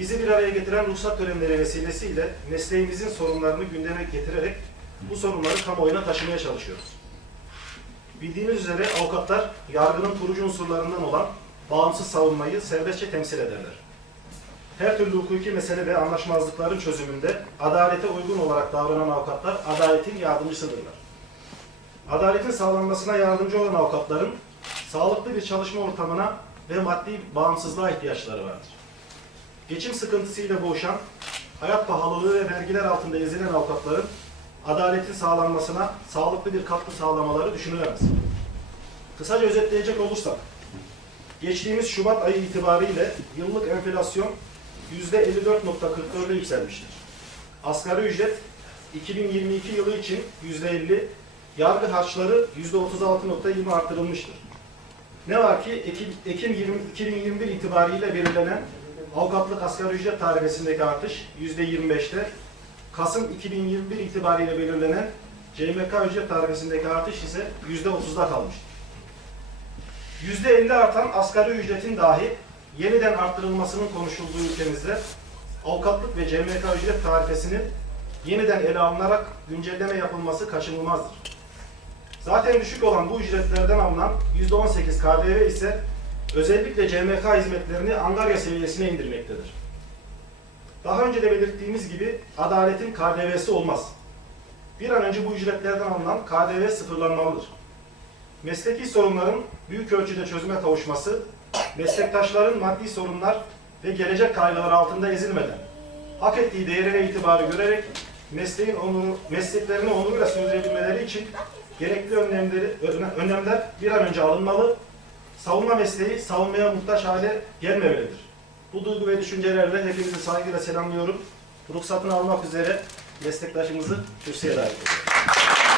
Bizi bir araya getiren ruhsat törenleri vesilesiyle mesleğimizin sorunlarını gündeme getirerek bu sorunları kamuoyuna taşımaya çalışıyoruz. Bildiğiniz üzere avukatlar yargının kurucu unsurlarından olan bağımsız savunmayı serbestçe temsil ederler. Her türlü hukuki mesele ve anlaşmazlıkların çözümünde adalete uygun olarak davranan avukatlar adaletin yardımcısıdırlar. Adaletin sağlanmasına yardımcı olan avukatların sağlıklı bir çalışma ortamına ve maddi bağımsızlığa ihtiyaçları vardır. Geçim sıkıntısıyla boğuşan, hayat pahalılığı ve vergiler altında ezilen avukatların adaletin sağlanmasına sağlıklı bir katkı sağlamaları düşünülemez. Kısaca özetleyecek olursak, geçtiğimiz Şubat ayı itibariyle yıllık enflasyon %54.44'e yükselmiştir. Asgari ücret 2022 yılı için %50, yargı harçları %36.20 artırılmıştır. Ne var ki Ekim, Ekim 20, 2021 itibariyle belirlenen avukatlık asgari ücret tarifesindeki artış %25'te, Kasım 2021 itibariyle belirlenen CMK ücret tarifesindeki artış ise %30'da kalmıştır. %50 artan asgari ücretin dahi yeniden arttırılmasının konuşulduğu ülkemizde avukatlık ve CMK ücret tarifesinin yeniden ele alınarak güncelleme yapılması kaçınılmazdır. Zaten düşük olan bu ücretlerden alınan %18 KDV ise özellikle CMK hizmetlerini angarya seviyesine indirmektedir. Daha önce de belirttiğimiz gibi adaletin KDV'si olmaz. Bir an önce bu ücretlerden alınan KDV sıfırlanmalıdır. Mesleki sorunların büyük ölçüde çözüme kavuşması, meslektaşların maddi sorunlar ve gelecek kaygıları altında ezilmeden, hak ettiği değeri ve itibarı görerek mesleğin onuru, mesleklerini onuruyla sürdürebilmeleri için gerekli önlemleri, önle- önlemler bir an önce alınmalı, savunma mesleği savunmaya muhtaç hale gelmemelidir. Bu duygu ve düşüncelerle hepinizi saygıyla selamlıyorum. Ruhsatını almak üzere meslektaşımızı kürsüye davet ediyorum.